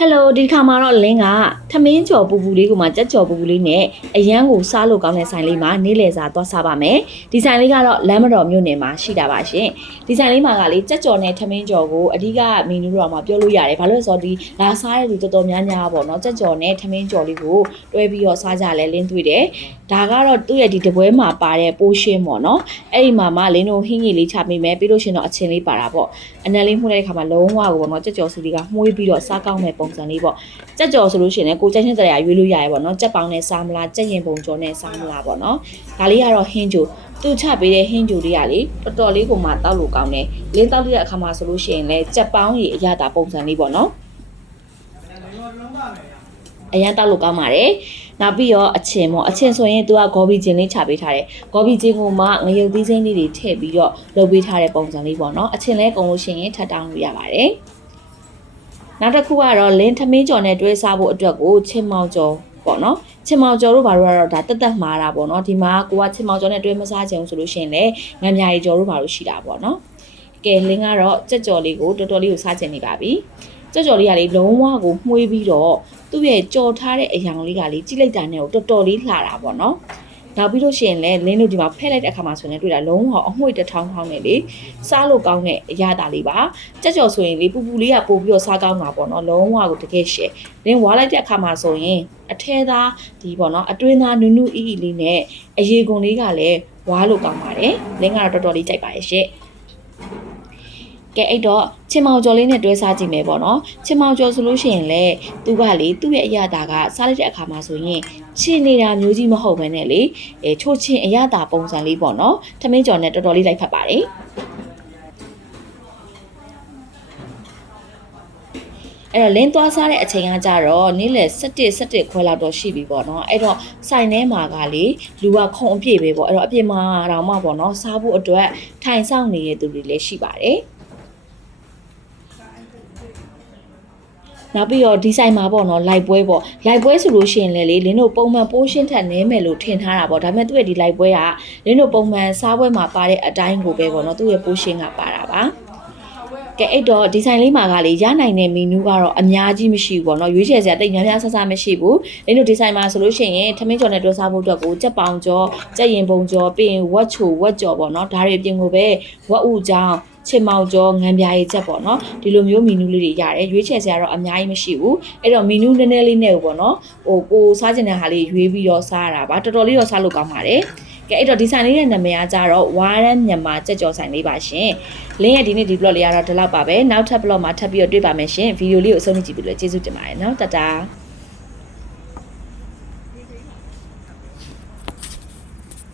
ဟယ်လိုဒီတစ်ခါမှာတော့လင်းကထမင်းကြော်ပူပူလေးကိုမှကြက်ကြော်ပူပူလေးနဲ့အရန်ကိုစားလို့ကောင်းတဲ့ဆိုင်လေးမှာနေ့လည်စာသွားစားပါမယ်ဒီဆိုင်လေးကတော့လမ်းမတော်မြို့နယ်မှာရှိတာပါရှင်ဒီဆိုင်လေးမှာကလေကြက်ကြော်နဲ့ထမင်းကြော်ကိုအဓိကမီနူတော့မှာပြောလို့ရတယ်ဘာလို့လဲဆိုတော့ဒီလာစားတဲ့လူတော်တော်များများပေါ့နော်ကြက်ကြော်နဲ့ထမင်းကြော်လေးကိုတွဲပြီးတော့စားကြလဲလင်းတွေ့တယ်ဒါကတော့သူ့ရဲ့ဒီတပွဲမှာပါတဲ့ပိုးရှင်းပေါ့နော်အဲ့ဒီမှာမှလင်းတို့ဟင်းကြီးလေးချပေးမယ်ပြီးလို့ရှရင်တော့အချင်းလေးပါတာပေါ့အနက်လေးမှုတဲ့အခါမှာလုံးဝကိုပေါ့နော်ကြက်ကြော်စီလေးကမှုေးပြီးတော့စားကောင်းတဲ့ပုံစံလေးပေါ့ကြက်ကြော်ဆိုလို့ရှိရင်လည်းကိုကြိုက်တဲ့တရားရွေးလို့ရတယ်ပေါ့နော်ကြက်ပေါင်းနဲ့စားမလားကြက်ရင်ပုံကြော်နဲ့စားမလားပေါ့နော်ဒါလေးကတော့ဟင်းဂျိုသူချပေးတဲ့ဟင်းဂျိုလေးကလေတော်တော်လေးကိုမှတောက်လို့ကောင်းတယ်လင်းတောက်တဲ့အခါမှာဆိုလို့ရှိရင်လည်းကြက်ပေါင်းကြီးအရတာပုံစံလေးပေါ့နော်အရန်တောက်လို့ကောင်းပါတယ်နောက်ပြီးတော့အချင်ပေါ့အချင်ဆိုရင်သူကဂေါ်ဘီဂျင်လေးချပေးထားတယ်ဂေါ်ဘီဂျင်ကိုမှငရုတ်သီးစိမ်းလေးတွေထည့်ပြီးတော့လုပ်ပေးထားတဲ့ပုံစံလေးပေါ့နော်အချင်လဲကုန်လို့ရှိရင်ထပ်တောင်းလို့ရပါတယ် နောက်တစ်ခုကတော့လင်းထမင်းကြော်နဲ့တွဲစားဖို့အတွက်ကိုချင်းမောင်ကြော်ပေါ့နော်ချင်းမောင်ကြော်တို့ဘာလို့ကတော့ဒါတက်တက်မှားတာပေါ့နော်ဒီမှာကိုကချင်းမောင်ကြော်နဲ့တွဲမစားချင်ဘူးဆိုလို့ရှိရင်လည်းငံမြာရီကြော်တို့ဘာလို့ရှိတာပေါ့နော်ကဲလင်းကတော့ကြက်ကြော်လေးကိုတော်တော်လေးကိုစားချင်နေပါပြီကြက်ကြော်လေးကလေလုံးဝကိုမှုေးပြီးတော့သူ့ရဲ့ကြော်ထားတဲ့အယောင်လေးကလေကြိလိုက်တာနဲ့ကိုတော်တော်လေးလှတာပေါ့နော် နောက်ပြီးလို့ရှိရင်လည်းလင်းတို့ဒီမှာဖဲ့လိုက်တဲ့အခါမှာဆိုရင်တွေ့တာလုံးဝအမွှေ့တစ်ထောင်းထောင်းနဲ့လေစားလို့ကောင်းတဲ့အရာတာလေးပါကြက်ကြော်ဆိုရင်လေပူပူလေးကပို့ပြီးတော့စားကောင်းတာပေါ့နော်လုံးဝကိုတကယ်ရှယ်လင်းဝါလိုက်တဲ့အခါမှာဆိုရင်အထဲသားဒီပေါ့နော်အတွင်းသားနုနုအီအီလေးနဲ့အရေကုန်လေးကလည်းဝါလို့ကောင်းပါတယ်လင်းကတော့တော်တော်လေးကြိုက်ပါရဲ့ရှင့် ကဲအဲ့တော့ချင်းမောင်ကျော်လေးနဲ့တွဲစားကြည့်မယ်ပေါ့နော်ချင်းမောင်ကျော်ဆိုလို့ရှိရင်လေသူကလေသူ့ရဲ့အရသာကစားလိုက်တဲ့အခါမှာဆိုရင်ချင်းနေတာမျိုးကြီးမဟုတ်ဘဲနဲ့လေအဲချိုးချင်းအရသာပုံစံလေးပေါ့နော်ထမင်းကျော်နဲ့တော်တော်လေးလိုက်ဖက်ပါတယ်အဲ့တော့လင်းသွားစားတဲ့အချိန်ကကြတော့နေ့လယ်7 7ခွဲလောက်တော့ရှိပြီပေါ့နော်အဲ့တော့ဆိုင်ထဲမှာကလေလူကခုံအပြည့်ပဲပေါ့အဲ့တော့အပြည့်မှာတော့မှပေါ့နော်စားဖို့အတွက်ထိုင်ဆောင်နေတဲ့သူတွေလည်းရှိပါတယ် နောက်ပြီးတော့ဒီဆိုင်မှာပေါ့နော်လိုက်ပွဲပေါ့လိုက်ပွဲဆိုလို့ရှိရင်လည်းလေလင်းတို့ပုံမှန်ပိုးရှင်းထက်နဲမယ်လို့ထင်ထားတာပေါ့ဒါပေမဲ့သူ့ရဲ့ဒီလိုက်ပွဲကလင်းတို့ပုံမှန်စားပွဲမှာပါတဲ့အတိုင်းကိုပဲပေါ့နော်သူ့ရဲ့ပိုးရှင်းကပါတာပါကဲအဲ့တော့ဒီဆိုင်လေးမှာကလေရနိုင်တဲ့မီနူးကတော့အများကြီးမရှိဘူးပေါ့နော်ရွေးချယ်စရာတိတ်များများဆဆမရှိဘူးလင်းတို့ဒီဆိုင်မှာဆိုလို့ရှိရင်ထမင်းကြော်နဲ့တွဲစားဖို့အတွက်ကိုကြက်ပေါင်ကြောကြက်ရင်ပုံကြောပြီးရင်ဝက်ချိုဝက်ကြောပေါ့နော်ဒါတွေအပြင်ကိုပဲဝက်ဥကြောင် ချင်မောင်ကျော်ငံပြားရည်ချက်ပေါ့နော်ဒီလိုမျိုးမီနူးလေးတွေရတယ်ရွေးချယ်စရာတော့အများကြီးမရှိဘူးအဲ့တော့မီနူးနည်းနည်းလေးနဲ့ပေါ့နော်ဟိုကိုစားချင်တဲ့ဟာလေးရွေးပြီးတော့စားရတာပါတော်တော်လေးတော့စားလို့ကောင်းပါတယ်ကဲအဲ့တော့ဒီဆိုင်လေးရဲ့နာမည်ကကြတော့ဝါရန်မြန်မာကြက်ကြော်ဆိုင်လေးပါရှင်လင်းရဲ့ဒီနေ့ဒီ blog လေးကတော့ဒီလောက်ပါပဲနောက်ထပ် blog မှာထပ်ပြီးတော့တွေ့ပါမယ်ရှင်ဗီဒီယိုလေးကိုအဆုံးထိကြည့်ပြီးလို့ကျေးဇူးတင်ပါတယ်နော်တတာ